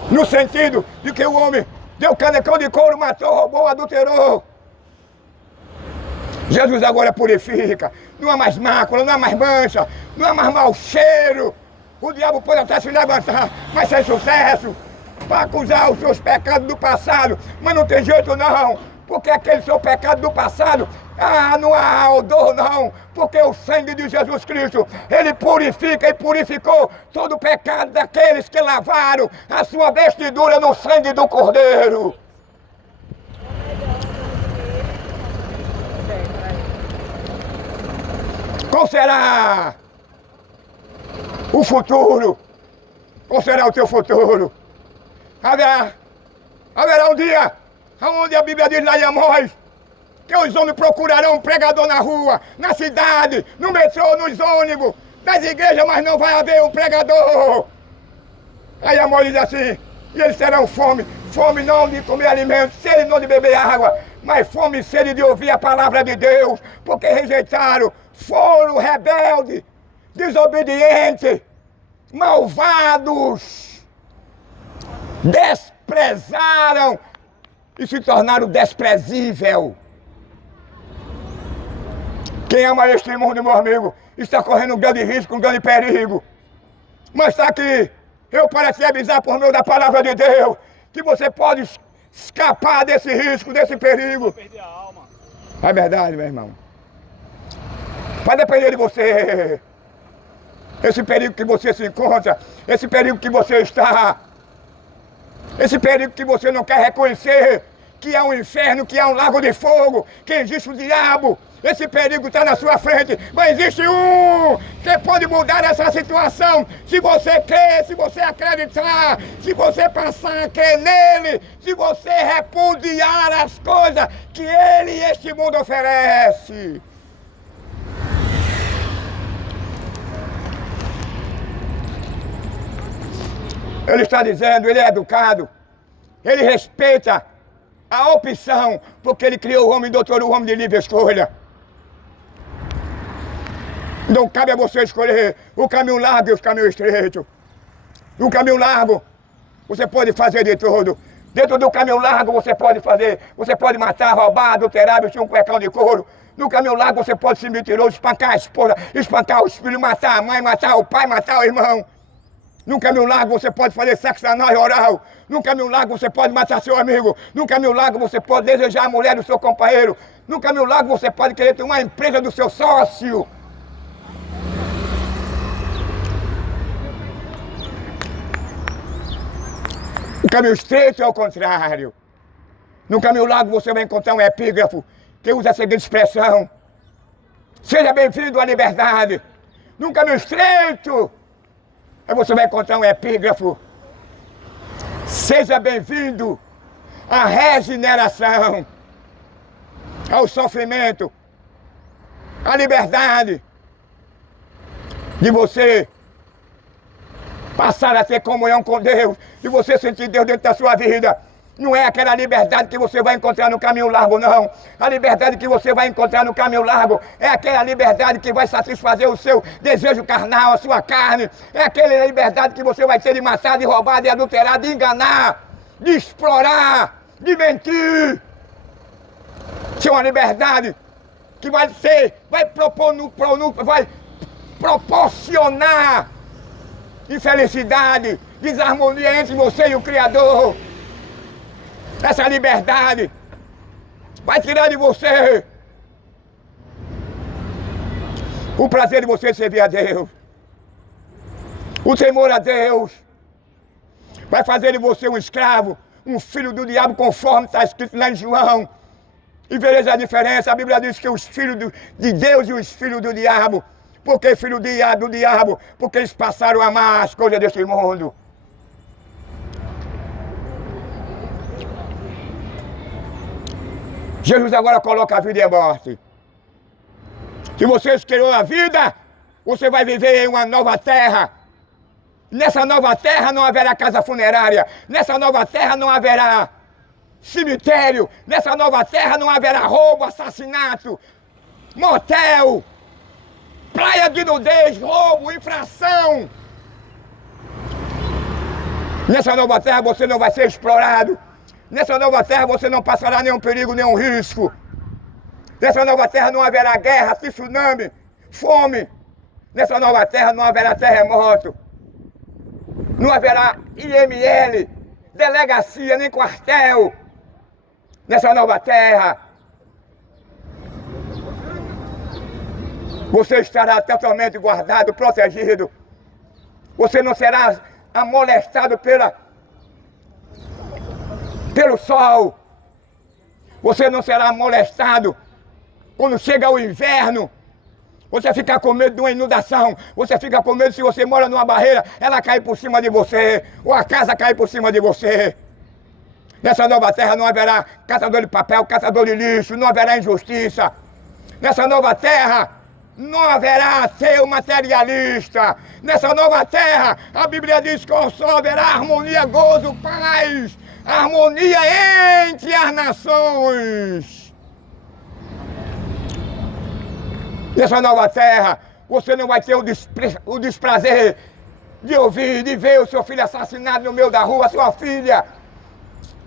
No sentido de que o homem deu canecão de couro, matou, roubou, adulterou. Jesus agora purifica. Não há mais mácula, não há mais mancha, não há mais mau cheiro. O diabo pode até se levantar, mas sem sucesso, para acusar os seus pecados do passado. Mas não tem jeito não, porque aquele seu pecado do passado, não há odor não, porque o sangue de Jesus Cristo, ele purifica e purificou todo o pecado daqueles que lavaram a sua vestidura no sangue do Cordeiro. Qual será o futuro? Qual será o teu futuro? Haverá um dia onde a Bíblia diz lá em Amós que os homens procurarão um pregador na rua, na cidade, no metrô, nos ônibus, nas igrejas, mas não vai haver um pregador. Aí Amós diz assim, e eles terão fome, fome não de comer alimento, sede não de beber água, mas fome e sede de ouvir a palavra de Deus, porque rejeitaram, foram rebeldes, desobedientes, malvados, desprezaram e se tornaram desprezível. Quem ama este mundo, meu amigo, está correndo um grande risco, um grande perigo. Mas está aqui, eu para te avisar por meio da palavra de Deus, que você pode escapar desse risco, desse perigo. Perder a alma. É verdade, meu irmão. Vai depender de você. Esse perigo que você se encontra, esse perigo que você está, esse perigo que você não quer reconhecer, que há um inferno, que há um lago de fogo, que existe o diabo. Esse perigo está na sua frente, mas existe um que pode mudar essa situação. Se você crer, se você acreditar, se você passar a crer nele, se você repudiar as coisas que ele e este mundo oferece. Ele está dizendo, ele é educado, ele respeita a opção, porque ele criou o homem, doutor, o homem de livre escolha. Não cabe a você escolher o caminho largo e o caminho estreito. No caminho largo, você pode fazer de tudo. Dentro do caminho largo você pode matar, roubar, adulterar, vestir um cuecão de couro. No caminho largo você pode ser mentiroso, espancar a esposa, espancar os filhos, matar a mãe, matar o pai, matar o irmão. No caminho largo você pode fazer sexo anal e oral. No caminho largo você pode matar seu amigo. No caminho largo você pode desejar a mulher do seu companheiro. No caminho largo você pode querer ter uma empresa do seu sócio. O caminho estreito é o contrário. No caminho largo você vai encontrar um epígrafo que usa a seguinte expressão: seja bem-vindo à liberdade. No caminho estreito, aí você vai encontrar um epígrafo: seja bem-vindo à regeneração, ao sofrimento, à liberdade de você passar a ter comunhão com Deus, de você sentir Deus dentro da sua vida. Não é aquela liberdade que você vai encontrar no caminho largo, não. A liberdade que você vai encontrar no caminho largo é aquela liberdade que vai satisfazer o seu desejo carnal, a sua carne. É aquela liberdade que você vai ter de matar, de roubar, de adulterar, de enganar, de explorar, de mentir. Isso é uma liberdade que vai proporcionar infelicidade, desarmonia entre você e o Criador. Essa liberdade vai tirar de você o prazer de você servir a Deus, o temor a Deus. Vai fazer de você um escravo, um filho do diabo, conforme está escrito lá em João. E vereis a diferença. A Bíblia diz que os filhos de Deus e os filhos do diabo. Por que filho do diabo? Porque eles passaram a amar as coisas deste mundo. Jesus agora coloca a vida e a morte. Se você escolheu a vida, você vai viver em uma nova terra. Nessa nova terra não haverá casa funerária. Nessa nova terra não haverá cemitério. Nessa nova terra não haverá roubo, assassinato, motel, praia de nudez, roubo, infração. Nessa nova terra você não vai ser explorado. Nessa nova terra você não passará nenhum perigo, nenhum risco. Nessa nova terra não haverá guerra, tsunami, fome. Nessa nova terra não haverá terremoto. Não haverá IML, delegacia, nem quartel. Nessa nova terra, você estará totalmente guardado, protegido. Você não será amolestado pelo sol. Você não será molestado quando chega o inverno. Você fica com medo de uma inundação. Você fica com medo se você mora numa barreira, ela cair por cima de você, ou a casa cair por cima de você. Nessa nova terra não haverá catador de papel, catador de lixo, não haverá injustiça. Nessa nova terra não haverá seu materialista. Nessa nova terra, a Bíblia diz que só haverá harmonia, gozo, paz, harmonia entre as nações. Nessa nova terra, você não vai ter o desprazer de ouvir, de ver o seu filho assassinado no meio da rua, sua filha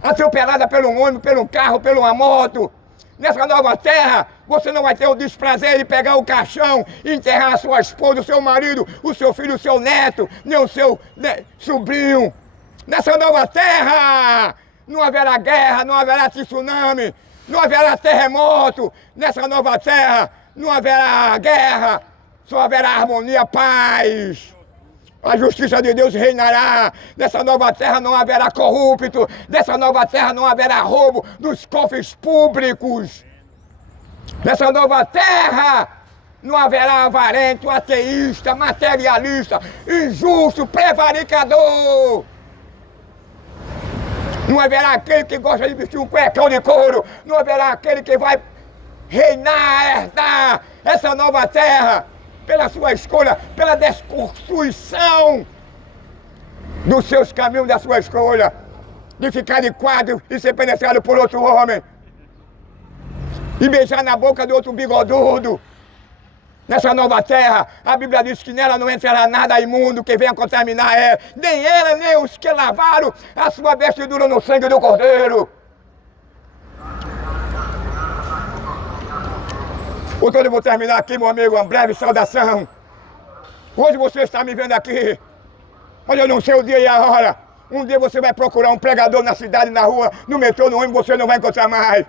atropelada pelo ônibus, pelo carro, por uma moto. Nessa nova terra, você não vai ter o desprazer de pegar o caixão e enterrar a sua esposa, o seu marido, o seu filho, o seu neto, nem o seu sobrinho. Nessa nova terra, não haverá guerra, não haverá tsunami, não haverá terremoto. Nessa nova terra, não haverá guerra, só haverá harmonia, paz. A justiça de Deus reinará. Nessa nova terra não haverá corrupto. Nessa nova terra não haverá roubo dos cofres públicos. Nessa nova terra não haverá avarento, ateísta, materialista, injusto, prevaricador. Não haverá aquele que gosta de vestir um cuecão de couro. Não haverá aquele que vai reinar, herdar essa nova terra pela sua escolha, pela desconstrução dos seus caminhos, da sua escolha, de ficar de quadro e ser penetrado por outro homem, e beijar na boca de outro bigodudo. Nessa nova terra, a Bíblia diz que nela não entrará nada imundo que venha contaminar ela, nem ela, nem os que lavaram a sua vestidura no sangue do Cordeiro. Portanto, eu vou terminar aqui, meu amigo, uma breve saudação. Hoje você está me vendo aqui, mas eu não sei o dia e a hora. Um dia você vai procurar um pregador na cidade, na rua, no metrô, no ônibus, você não vai encontrar mais.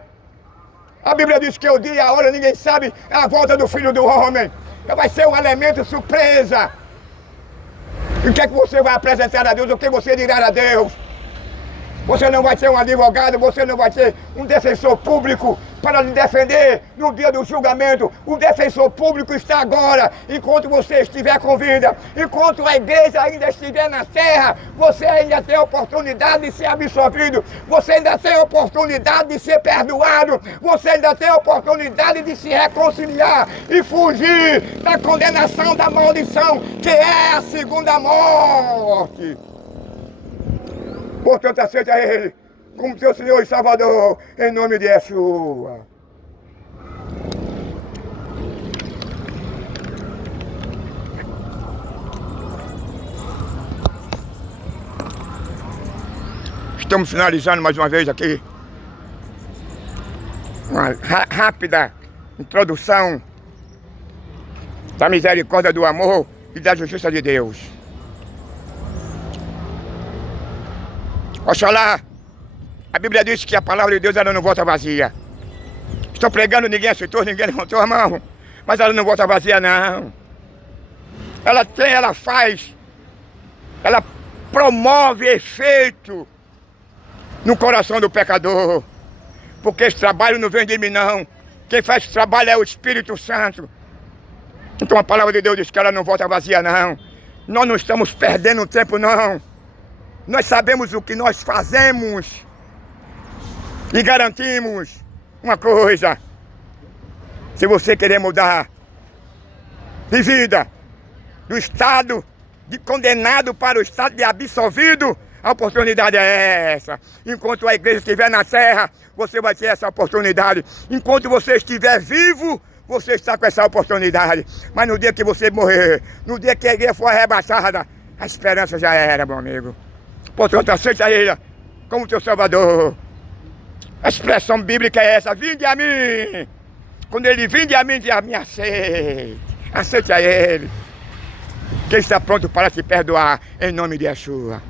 A Bíblia diz que o dia e a hora ninguém sabe a volta do Filho do Homem. Vai ser um elemento surpresa. E o que é que você vai apresentar a Deus? O que você dirá a Deus? Você não vai ter um advogado, você não vai ter um defensor público para lhe defender no dia do julgamento. O defensor público está agora, enquanto você estiver com vida. Enquanto a igreja ainda estiver na terra, você ainda tem a oportunidade de ser absolvido. Você ainda tem a oportunidade de ser perdoado. Você ainda tem a oportunidade de se reconciliar e fugir da condenação, da maldição, que é a segunda morte. Portanto, aceita Ele como teu Senhor e Salvador, em nome de Yeshua. Estamos finalizando mais uma vez aqui uma rápida introdução da misericórdia, do amor e da justiça de Deus. Oxalá, a Bíblia diz que a palavra de Deus ela não volta vazia. Estou pregando, ninguém aceitou, ninguém levantou a mão, mas ela não volta vazia não. Ela faz, ela promove efeito no coração do pecador. Porque esse trabalho não vem de mim não. Quem faz esse trabalho é o Espírito Santo. Então a palavra de Deus diz que ela não volta vazia não. Nós não estamos perdendo tempo não. Nós sabemos o que nós fazemos e garantimos uma coisa: se você querer mudar de vida, do estado de condenado para o estado de absolvido, a oportunidade é essa. Enquanto a igreja estiver na terra, você vai ter essa oportunidade. Enquanto você estiver vivo, você está com essa oportunidade. Mas no dia que você morrer, no dia que a igreja for arrebatada, a esperança já era, meu amigo. Portanto, aceita Ele como teu Salvador. A expressão bíblica é essa: vinde a mim, Quando ele vinde a mim, me aceite. Aceite a ele. Que ele está pronto para te perdoar em nome de Yeshua.